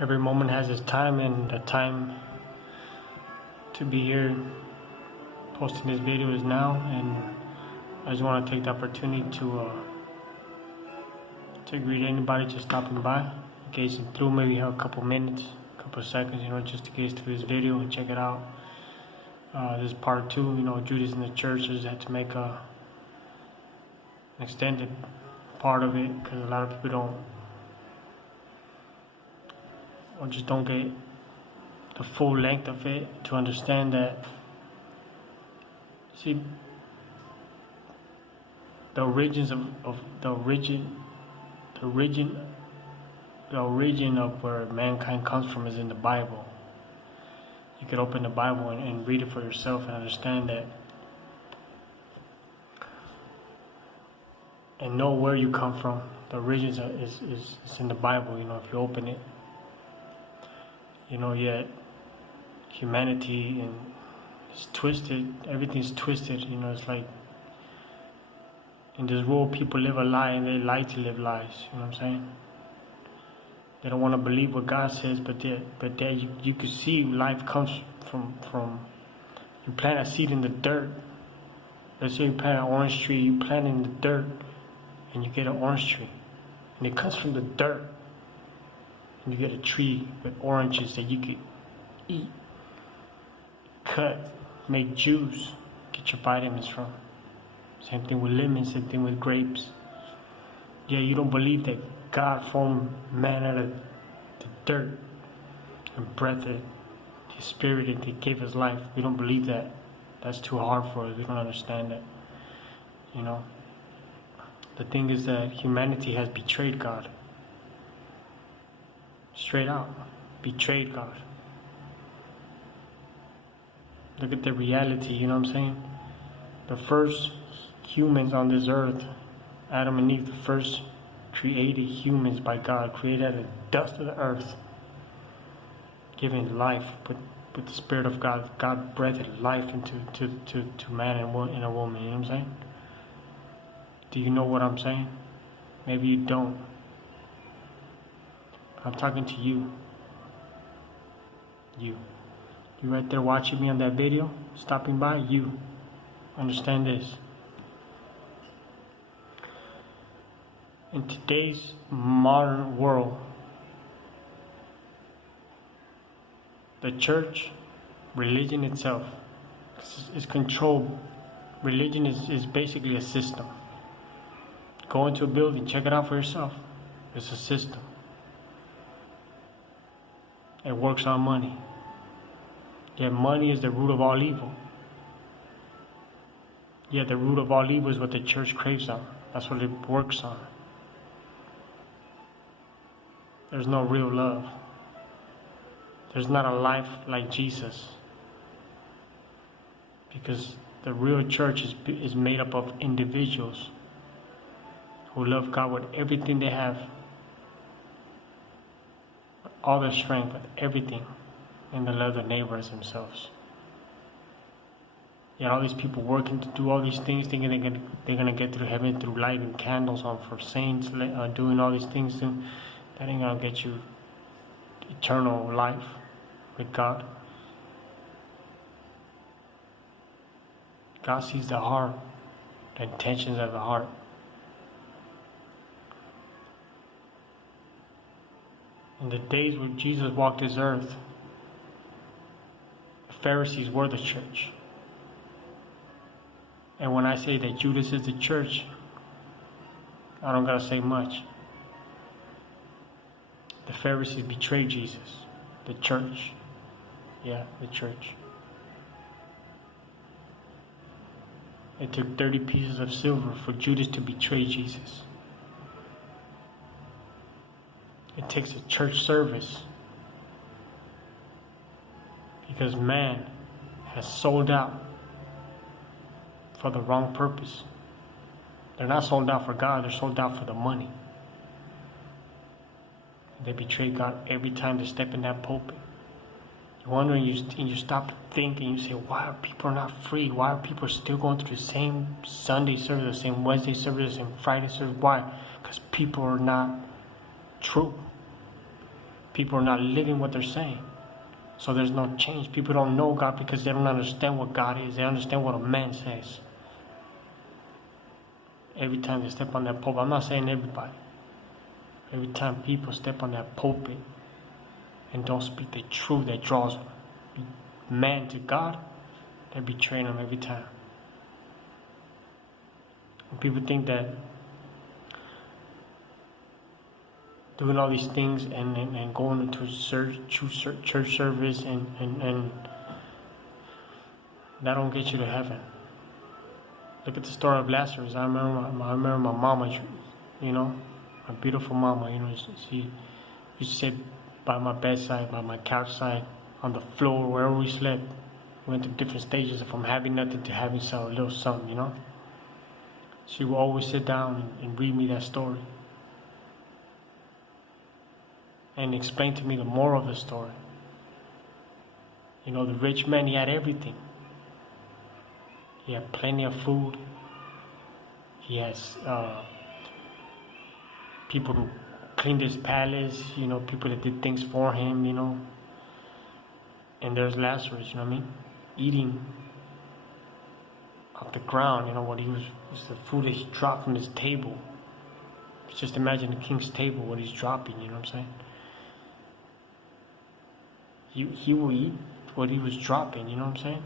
Every moment has its time, and the time to be here posting this video is now. And I just want to take the opportunity to greet anybody just stopping by, gazing through. Maybe have a couple minutes, a couple seconds, just to gaze through this video and check it out. This is part 2. Judis in the church. I just had to make an extended part of it because a lot of people don't get the full length of it to understand that. See, the origin of where mankind comes from is in the Bible. You could open the Bible and read it for yourself and understand that, and know where you come from. The origin is in the Bible. If you open it, yet humanity and it's twisted. Everything's twisted. It's like in this world, people live a lie and they like to live lies. You know what I'm saying? They don't want to believe what God says, but there you can see life comes from you plant a seed in the dirt. Let's say you plant an orange tree, you plant it in the dirt, and you get an orange tree, and it comes from the dirt, and you get a tree with oranges that you could eat, cut, make juice, get your vitamins from. Same thing with lemons, same thing with grapes. Yeah, you don't believe that God formed man out of the dirt and breathed His spirit and He gave us life. We don't believe that. That's too hard for us. We don't understand that. The thing is that humanity has betrayed God. Straight out, betrayed God. Look at the reality, you know what I'm saying? The first humans on this earth, Adam and Eve, the first created humans by God, created out of the dust of the earth, giving life with the Spirit of God. God breathed life into man and a woman, you know what I'm saying? Do you know what I'm saying? Maybe you don't. I'm talking to you. You right there watching me on that video, stopping by, you. Understand this. In today's modern world, the church, religion itself, is controlled. Religion is basically a system. Go into a building, check it out for yourself. It's a system. It works on money. Yet money is the root of all evil. Yet the root of all evil is what the church craves on. That's what it works on. There's no real love. There's not a life like Jesus. Because the real church is made up of individuals who love God with everything they have, with all their strength, with everything, and they love their neighbor as themselves. Yet all these people working to do all these things, thinking they're gonna get through heaven through lighting candles on for saints, doing all these things. That ain't gonna get you eternal life with God. God sees the heart, the intentions of the heart. In the days when Jesus walked this earth, the Pharisees were the church. And when I say that Judas is the church, I don't gotta say much. The Pharisees betrayed Jesus. The church. Yeah, the church. It took 30 pieces of silver for Judas to betray Jesus. It takes a church service because man has sold out for the wrong purpose. They're not sold out for God, they're sold out for the money. They betray God every time they step in that pulpit. You're wondering, you stop thinking, you say, why are people not free? Why are people still going through the same Sunday service, the same Wednesday service, the same Friday service? Why? Because people are not true. People are not living what they're saying. So there's no change. People don't know God because they don't understand what God is. They understand what a man says. Every time they step on that pulpit, I'm not saying everybody. Every time people step on that pulpit and don't speak the truth that draws man to God, they betray him every time. And people think that doing all these things and going into church service and that don't get you to heaven. Look at the story of Lazarus. I remember my mama, you know, my beautiful mama, you know, she used to sit by my bedside, by my couch side, on the floor, wherever we slept. We went through different stages from having nothing to having some a little something, you know. She would always sit down and read me that story and explain to me the moral of the story. You know, the rich man, he had everything. He had plenty of food. He has people who cleaned his palace, you know, people that did things for him, you know. And there's Lazarus, you know what I mean? Eating off the ground, you know, what he was the food that he dropped from his table. Just imagine the king's table, what he's dropping, you know what I'm saying? He will eat what he was dropping, you know what I'm saying?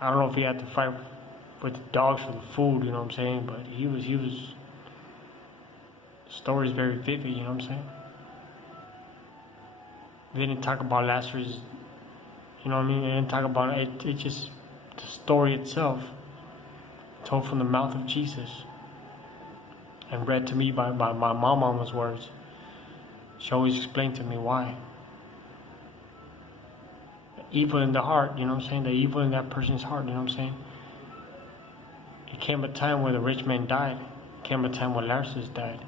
I don't know if he had to fight with the dogs for the food, you know what I'm saying? But he was, the story is very vivid, you know what I'm saying? They didn't talk about Lazarus, you know what I mean? They didn't talk about it. It just, the story itself, told from the mouth of Jesus and read to me by my mama's words. She always explained to me why. The evil in the heart, you know what I'm saying? The evil in that person's heart, you know what I'm saying? It came a time where the rich man died. It came a time where Lazarus died.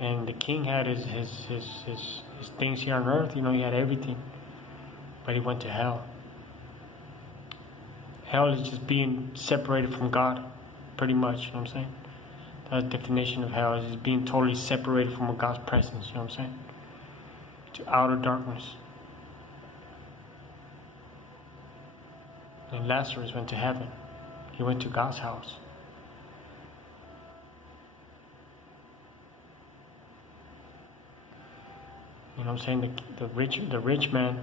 And the king had his things here on earth, you know, he had everything. But he went to hell. Hell is just being separated from God, pretty much, you know what I'm saying? That's the definition of hell, is just being totally separated from God's presence, you know what I'm saying? To outer darkness. And Lazarus went to heaven. He went to God's house. You know what I'm saying? The rich man,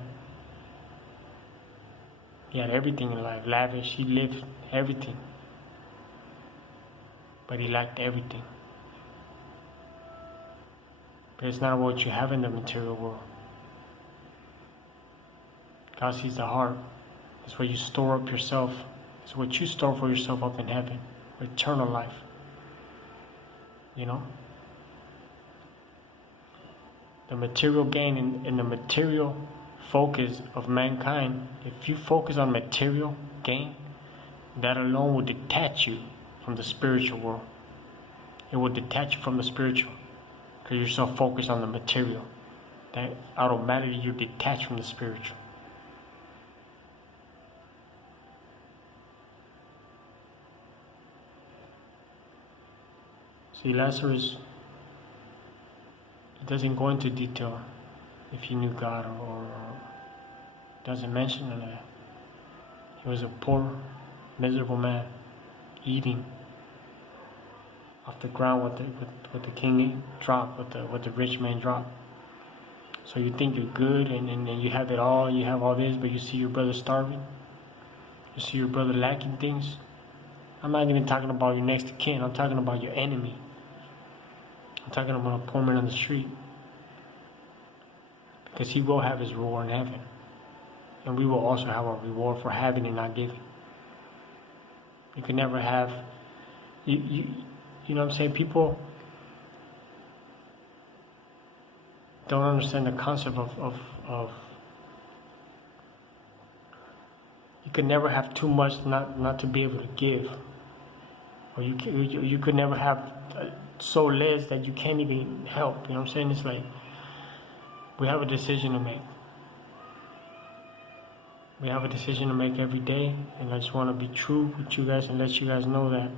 he had everything in life, lavish. He lived everything, but he lacked everything. But it's not what you have in the material world. God sees the heart. It's where you store up yourself. It's what you store for yourself up in heaven, eternal life. You know? The material gain and the material focus of mankind, if you focus on material gain, that alone will detach you from the spiritual world. It will detach you from the spiritual because you're so focused on the material that automatically you're detached from the spiritual. See, Lazarus, it doesn't go into detail if he knew God or doesn't mention that. He was a poor, miserable man, eating off the ground what the king dropped, what the rich man dropped. So you think you're good and you have it all, you have all this, but you see your brother starving. You see your brother lacking things. I'm not even talking about your next of kin. I'm talking about your enemy. I'm talking about a poor man on the street. Because he will have his reward in heaven. And we will also have our reward for having and not giving. You can never have... You know what I'm saying? People don't understand the concept of you could never have too much not to be able to give. Or you could never have so less that you can't even help. You know what I'm saying? It's like we have a decision to make. We have a decision to make every day, and I just want to be true with you guys and let you guys know that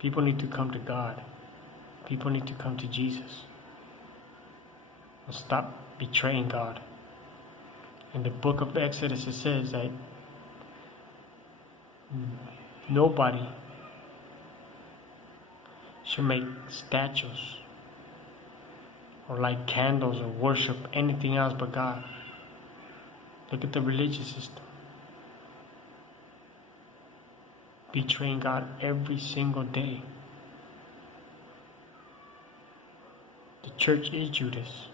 People need to come to God. People need to come to Jesus. And stop betraying God. In the book of Exodus, it says that nobody should make statues or light candles or worship anything else but God. Look at the religious system. Betraying God every single day. The church is Judas.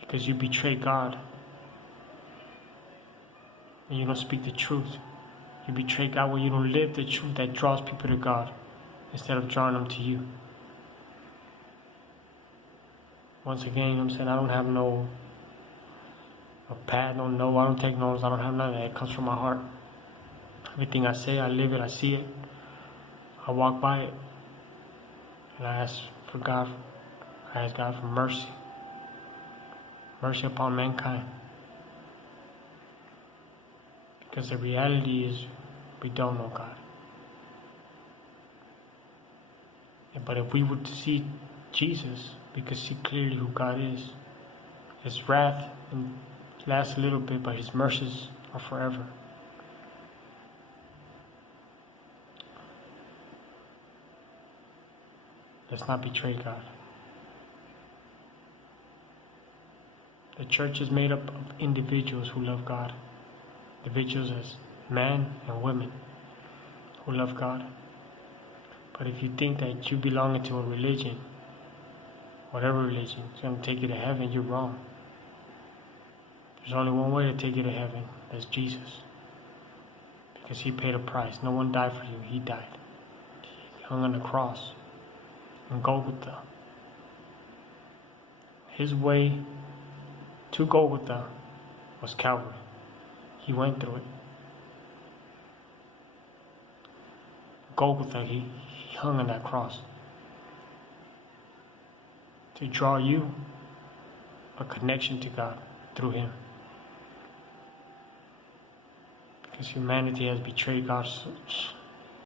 Because you betray God. And you don't speak the truth. You betray God when you don't live the truth that draws people to God instead of drawing them to you. Once again, you know what I'm saying? I don't have no pad, no, I don't take notes, I don't have none of that. It comes from my heart. Everything I say, I live it, I see it, I walk by it. And I ask for God, I ask God for mercy. Mercy upon mankind. Because the reality is, we don't know God. But if we would see Jesus, we could see clearly who God is. His wrath lasts a little bit, but His mercies are forever. Let's not betray God. The church is made up of individuals who love God. Individuals as men and women who love God. But if you think that you belong into a religion, whatever religion, is going to take you to heaven, you're wrong. There's only one way to take you to heaven. That's Jesus. Because He paid a price. No one died for you. He died. He hung on the cross in Golgotha. His way to Golgotha was Calvary. He went through it. Golgotha, he hung on that cross to draw you a connection to God through Him. Because humanity has betrayed God